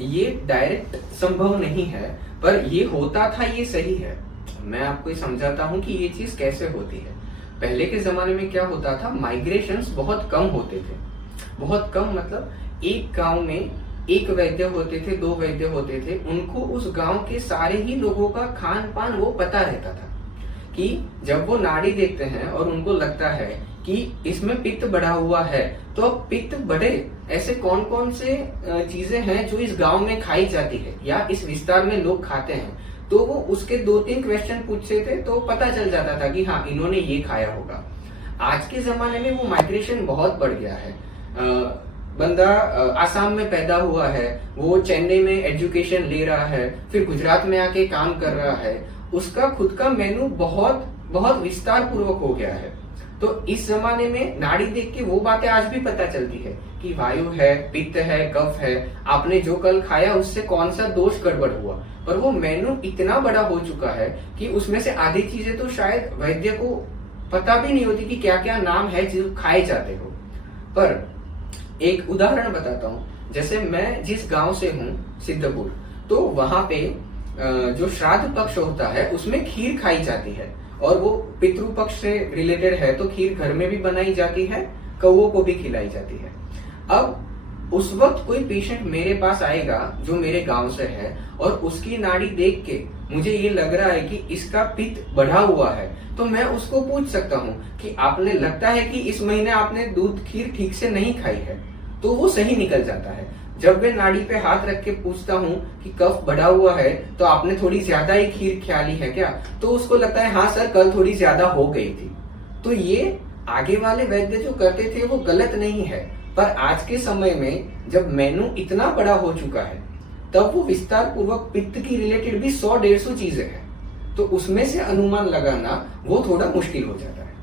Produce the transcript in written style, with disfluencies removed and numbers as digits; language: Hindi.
ये डायरेक्ट संभव नहीं है, पर ये होता था, ये सही है। मैं आपको समझाता हूँ कि ये चीज कैसे होती है। पहले के जमाने में क्या होता था, माइग्रेशंस बहुत कम होते थे। बहुत कम मतलब एक गांव में एक वैद्य होते थे, दो वैद्य होते थे, उनको उस गांव के सारे ही लोगों का खान पान वो पता रहता था कि जब वो नाड़ी देखते हैं और उनको लगता है कि इसमें पित्त बढ़ा हुआ है, तो अब पित्त बढ़े ऐसे कौन कौन से चीजें हैं जो इस गांव में खाई जाती है या इस विस्तार में लोग खाते हैं, तो वो उसके 2-3 क्वेश्चन पूछते थे तो पता चल जाता था कि हाँ इन्होंने ये खाया होगा। आज के जमाने में वो माइग्रेशन बहुत बढ़ गया है। बंदा आसाम में पैदा हुआ है, वो चेन्नई में एजुकेशन ले रहा है, फिर गुजरात में आके काम कर रहा है, उसका खुद का मेनू बहुत बहुत विस्तार पूर्वक हो गया है। तो इस जमाने में नाड़ी देख के वो बातें आज भी पता चलती है कि वायु है, पित्त है, कफ है, आपने जो कल खाया उससे कौन सा दोष गड़बड़ हुआ। पर वो मेनू इतना बड़ा हो चुका है कि उसमें से आधी चीजें तो शायद वैद्य को पता भी नहीं होती कि क्या क्या नाम है जो खाए जाते हो। पर एक उदाहरण बताता हूँ, जैसे मैं जिस गांव से हूँ सिद्धपुर, तो वहां पे जो श्राद्ध पक्ष होता है उसमें खीर खाई जाती है, और वो पितृ पक्ष से रिलेटेड है, तो खीर घर में भी बनाई जाती है, कौओं को भी खिलाई जाती है। अब उस वक्त कोई पेशेंट मेरे पास आएगा जो मेरे गांव से है, और उसकी नाड़ी देख के मुझे ये लग रहा है कि इसका पित्त बढ़ा हुआ है, तो मैं उसको पूछ सकता हूँ कि आपने लगता है कि इस महीने आपने दूध खीर ठीक से नहीं खाई है, तो वो सही निकल जाता है। जब मैं नाड़ी पे हाथ रख के पूछता हूँ कि कफ बढ़ा हुआ है, तो आपने थोड़ी ज्यादा ही खीर खा ली है क्या, तो उसको लगता है हाँ सर कल थोड़ी ज्यादा हो गई थी। तो ये आगे वाले वैद्य जो करते थे वो गलत नहीं है, पर आज के समय में जब मेनू इतना बड़ा हो चुका है, तब वो विस्तार पूर्वक पित्त की रिलेटेड भी 100-150 चीजें हैं, तो उसमें से अनुमान लगाना वो थोड़ा मुश्किल हो जाता है।